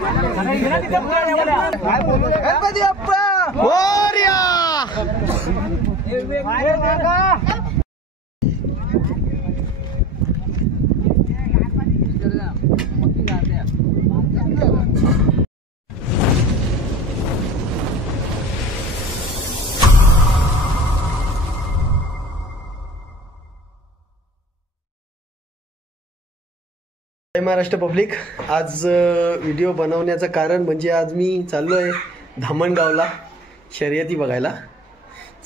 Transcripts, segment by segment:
गणपती बाप्पा मोरया. जय Maharashtra public. आज video बनवण्याचं कारण म्हणजे आज मी चाललो आहे धामणगावला शर्यती बघायला.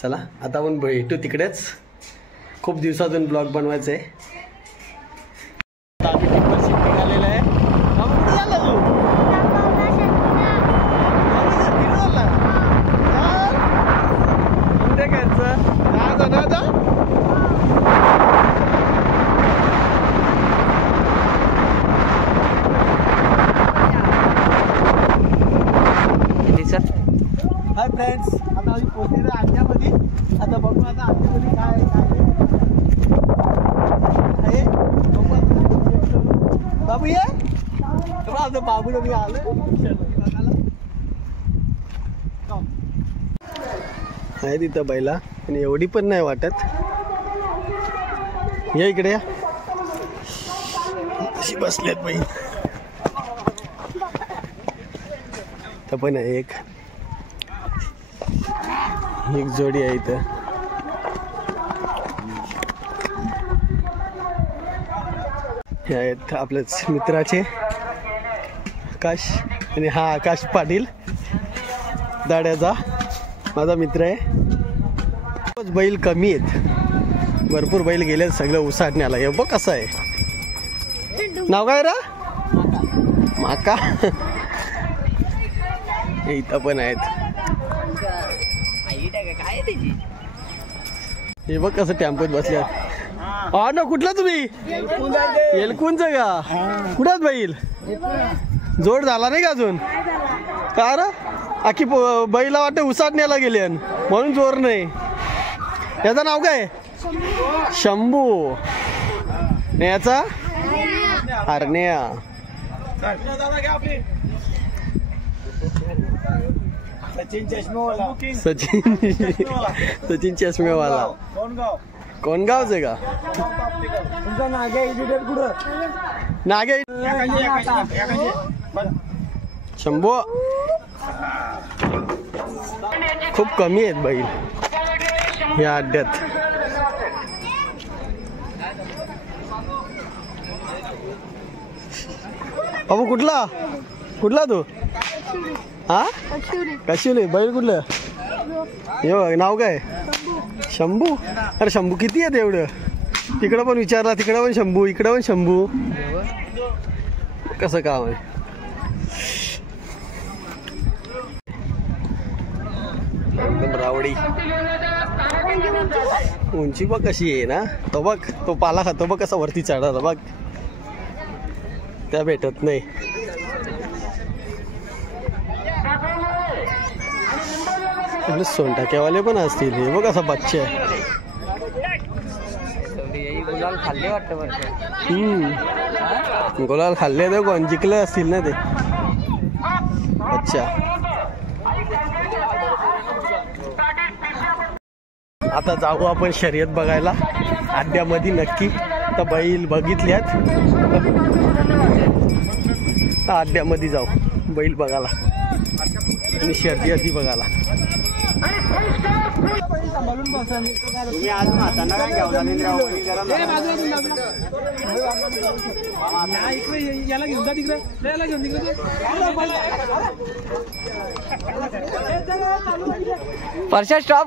चला आता आपण भेटू तिकडेच. खूप दिवसातून ब्लॉग बनवायचं आहे. आम्ही टिप्परशीट निघालेलं आहे. कुठे झाला तू? कुठे घ्यायचं? दादा हाय फ्रेंड्स. आता आम्ही पोहोचलेलो आज्ञामध्ये. आता बघू आता आज्ञामध्ये काय आहे. बाबू ये आता बाबूला मी आलो आहे तिथं बैला आणि एवढी पण नाही वाटत. या इकडे या. अशी बसलेत बाई. तर पण आहे एक जोडी आहे इथं. हे आहेत आपल्याच मित्राचे आकाश. आणि हा आकाश पाटील दाड्याचा माझा मित्र आहे. बैल कमी आहेत. भरपूर बैल गेले सगळं उसाटण्याला. हे बघ कसं आहे. नाव काय रा? माका. हे इथं पण आहेत. हे बघ कसं टेम्पोत बसल्या. हा ना. कुठला तुम्ही? एलकुंच का? कुठं बैल? जोड झाला नाही का अजून? का रे? आखी बैला वाटते उसाटण्याला गेले म्हणून जोर नाही. याचं नाव काय? शंभू. याचा हरण्या. सचिन चष्मेवाला. कोण गावचे का? नागे शंभू. खूप कमी आहेत बैल या अड्ड्यात. बाबू कुठला कुठला तू? हा कशी बैल कुठलं? हे नाव काय? शंभू. अरे शंभू किती आहेत एवढं? तिकडं पण विचारला. तिकडं पण शंभू इकडं पण शंभू. कसं काम आहे? एकदम रावडी. उंची बघ कशी आहे ना. तो बघ तो पाला खातो बघ कसा वरती चढाला बघ. त्या भेटत नाही. सोनटाक्यावाले पण असतील. हे बघ असा बच्चा आहे. खाल्ले वाटतं. गुलाल खाल्ले तर कोण जिंकले असतील ना ते. अच्छा आता जाऊ आपण शर्यत बघायला अड्ड्यामध्ये नक्की. तर बैल बघितल्यात तर अड्ड्यामध्ये जाऊ बैल बघायला आणि शर्यती बघायला. तुम्ही अजून हाताना काय घ्यावं? याला घेऊन जा तिकडे. याला घेऊन तिकडे. परशा स्टॉप.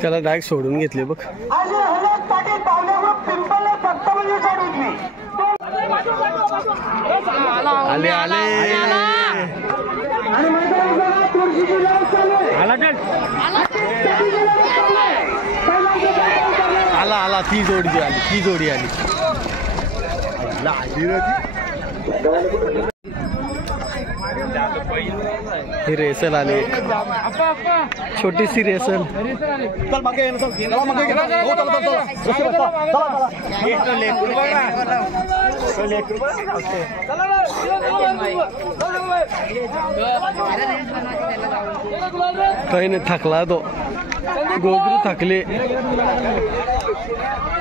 त्याला डायरेक्ट सोडून घेतले बघ. आले आले आला आला. ती जोडी आली. ती जोडी आली. ही रेसल आली, छोटीशी रेसल. काही नाही, थकला तो, गोगरू थकले,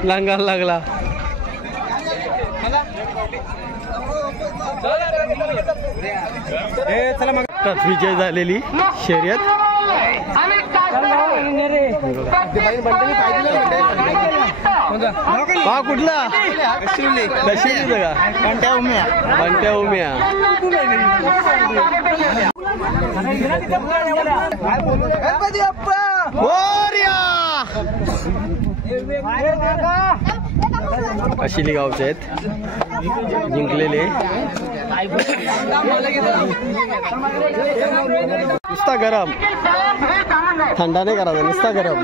लांगायला लागला. विजय झालेली शर्यत. हा कुठला कशी का बंट्या उम्या. अशिली गावचे आहेत जिंकलेले. नुसता गरम, थंडा नाही करायचा, नुसता गरम.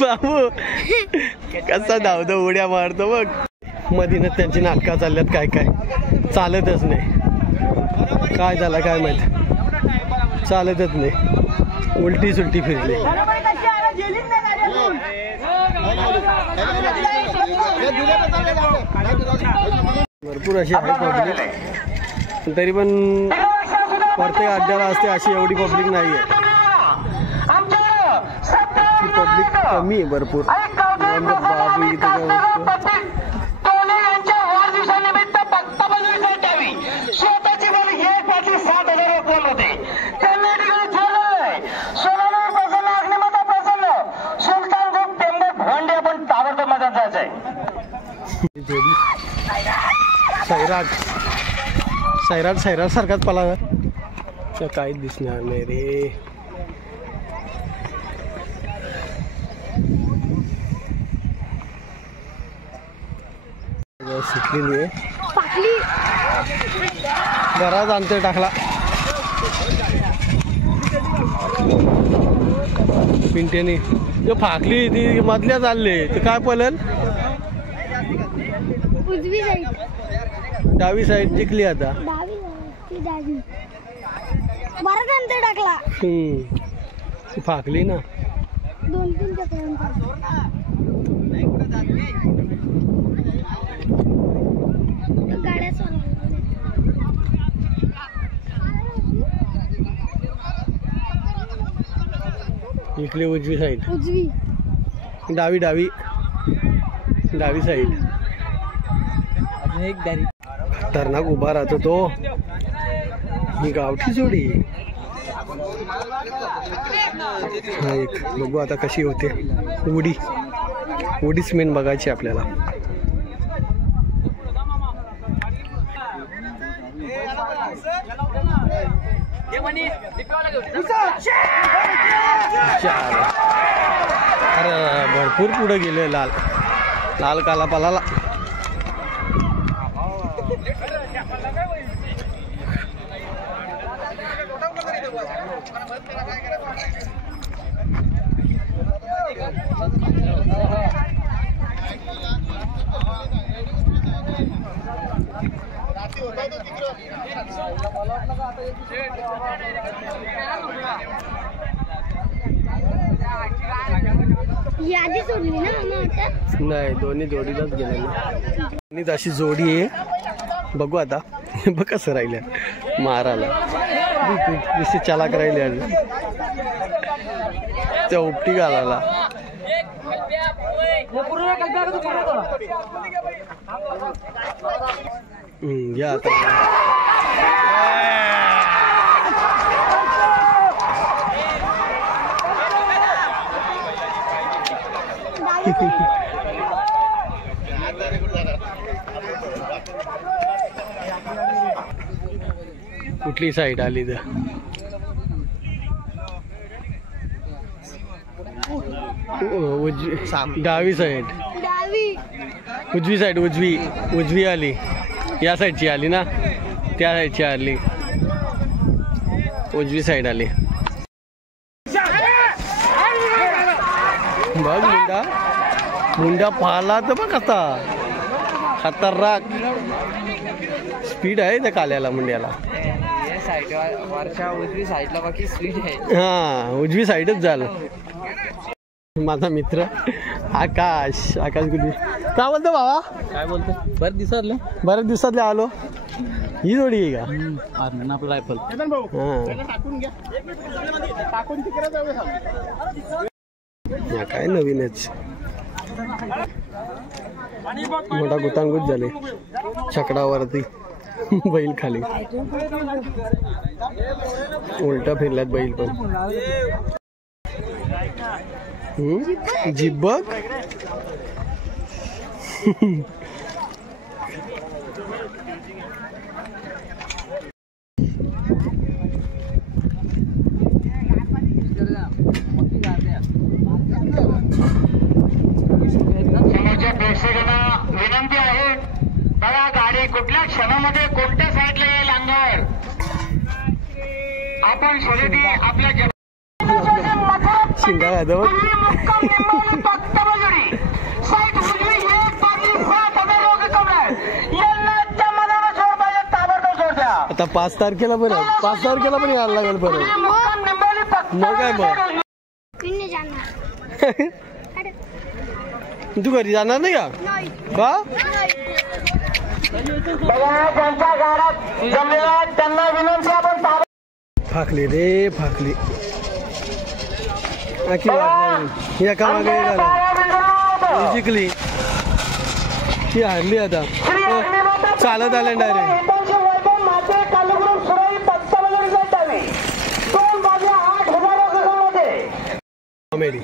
बाबू कसा धावतो, उड्या मारतो बघ. मधीनं त्यांची नाटकं चालल्यात, काय काय चालतच नाही. काय झालं काय माहित, चालतच नाही, उलटी सुलटी फिरली. भरपूर अशी आहे पब्लिक, तरी पण प्रत्येक अड्ड्याला असते अशी एवढी पब्लिक नाही आहे. पब्लिक कमी आहे भरपूर. बाबू इथं सैराट सारखाच पळाला, काहीच दिसणार नाही रे. सुटलेली आहे, घरात अंतर टाकला. पिंट्याने जो फाकली ती मधल्या चालले तर काय पळेल. डावी साईड जिंकली आता. टाकला फाकली ना. 2-3 इकडे उजवी साईड, डावी साईड. अजून एक दारी खतरनाक उभा राहतो तो. ही गावठी जोडी. हा एक बघू आता कशी होते. उडीच मेन बघायची आपल्याला. अरे भरपूर पुढे गेले. लाल काला पलाला. यादी सोडली ना नाही, दोन्ही जोडीलाच गेले. अशी जोडी आहे बघू आता. बघ कसं राहिल्या मारायला, दिसते चालाक राहिले. त्या उपटी घालायला घ्या आता. कुठली साईड आली तर डावी साईड, उजवी साईड, उजवी आली. या साईडची आली ना, त्या साईडची आली. उजवी साईड आली. बघ मुंडा मुंडा पाहला तर बघ आता खतरनाक स्पीड आहे त्या काल्याला मुंड्याला. वरच्या उजवी साईडला बाकी स्पीड आहे. हा उजवी साईडच झालं. माझा मित्र आकाश कुठे काय बोलतो बाबा? काय बोलतो? बऱ्याच दिवसातले आलो. ही जोडी आहे का? आपलं रायफल. हा काय नवीनच मोठा गुतांगुत झाले छकडावरती. बैल खाली उलटा फिरल्यात बैल पण. जिब्बक समोरच्या प्रेक्षकांना विनंती आहे, बघा गाडी कुठल्या क्षणामध्ये कोणत्या साईडला येईल अंगावर. आपण शर्यती आपल्या शिंगा यादव आता 5 तारखेला पण 5 तारखेला पण यायला लागेल परत. मग काय मग तू घरी जाणार नाही का? फाकली रे फाकली. एका मागे जिंकली ती हारली. आता चालत आले डायरेक्ट. कॉमेडी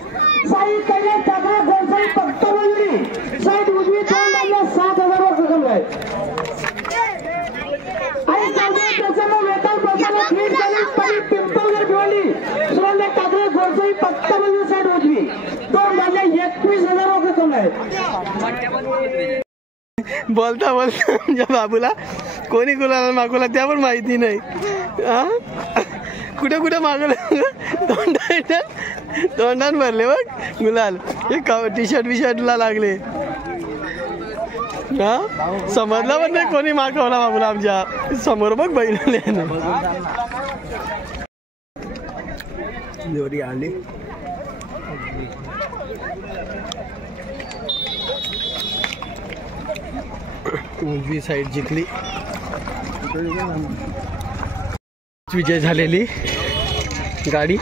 बोलता बोलता आमच्या बाबूला कोणी गुलाला मागवला त्या पण माहिती नाही. कुठे कुठे मागवलं तोंडात भरले बघ गुलाल. हे टी शर्ट ला लागले. हा समजला पण नाही कोणी मागवला बाबूला. आमच्या समोर बघ बैल जोडी आली. उजवी साईड जिंकली. विजय झालेली गाडी.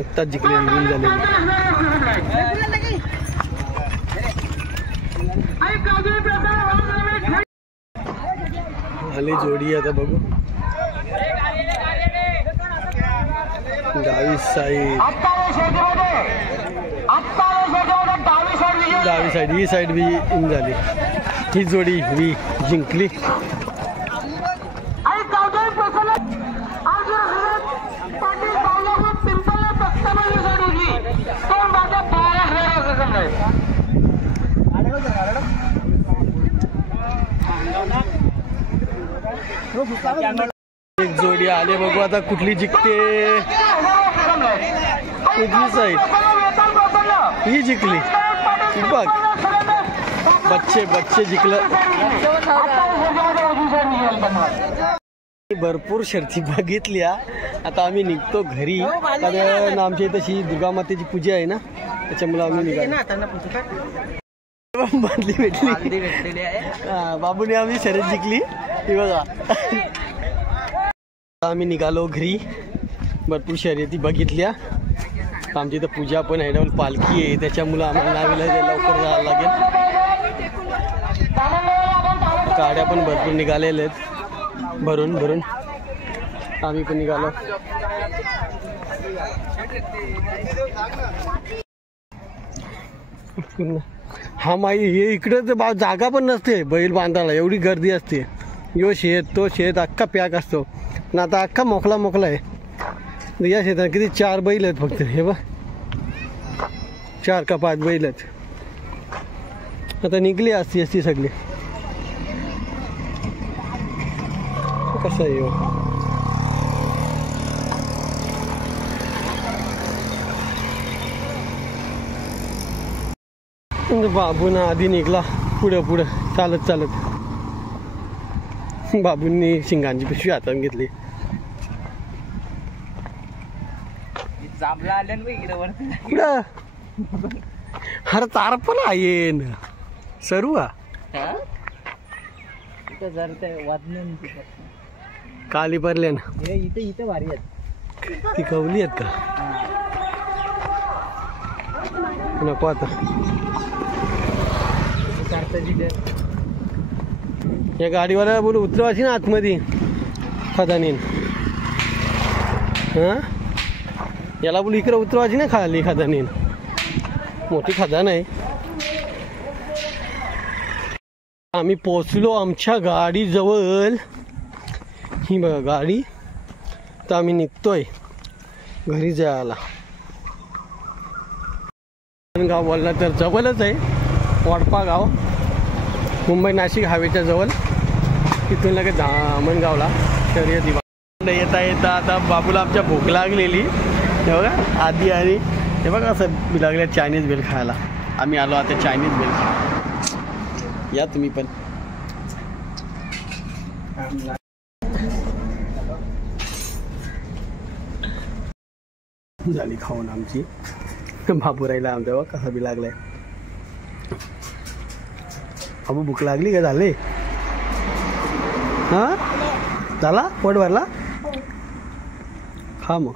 आत्ताच जिंकली निघून झालेली. आली जोडी आता बघू. डावी side he side be in झाली. ही जोडी बी जिंकली. एक जोडी आले बघू आता कुठली जिंकते. उजवी साईड ही जिंकली बघ. बच्चे जिंकलं. भरपूर शर्ती बघितल्या. आता आम्ही निघतो घरी कारण आमच्या तशी दुर्गा मातेची पूजा आहे ना त्याच्यामुळे आम्ही निघालो. बादली भेटली बाबूने आम्ही शर्यत जिंकली ती बघा. आम्ही निघालो घरी. भरपूर शर्यती बघितल्या. आमची इथं पूजा पण आहे डबल पालखी आहे त्याच्यामुळं आम्हाला नावीला लवकर जायला लागेल. गाड्या पण भरपूर निघालेल्या आहेत भरून आम्ही पण निघालो. हा माई हे इकडे तर जागा पण नसते बैल बांधायला. एवढी गर्दी असते. यो शेत तो शेत अख्खा पॅक असतो ना. आता अख्खा मोकला आहे. या शेतात किती 4 बैल आहेत फक्त. हे बघ 4 का 5 बैल आहेत. आता निघली असती सगळी. कसं आहे बाबू ना आधी निघला पुढं पुढं चालत चालत. बाबूंनी शिंगांची पिशवी हातात घेतली. जांभळा आले ना इकडे वर. कुठं अरे तार पण आहे न सर्व इथं जर ते वाजन काली पडले ना. हे इथे भारी आहेत. ती कवली आहेत का नको आता. या गाडीवाला बोलू उतरवायची ना आतमध्ये खदानीन. हां याला बोलू इकडे उतरवायची ना खाली खदानीन. मोठी खदान आहे. आम्ही पोचलो आमच्या गाडीजवळ. ही बघा गाडी. तर आम्ही निघतोय घरी जायला. गाव बोलला तर जवळच आहे. वडपा गाव मुंबई नाशिक हायवेच्या जवळ. तिथून लगेच धामणगावला शर्यती. येता येता आता बाबूला आमच्या भूक लागलेली. हे बघा आधी आणि हे बघा असं लागल्या चायनीज बेल खायला. आम्ही आलो आता चायनीज बेल. या तुम्ही पण. झाली खाऊन आमची. बाबू राहिला आमच्या बघ कसा बी लागलाय. बाबू भूक लागली का झाले. हा झाला पोट भरला खा मग.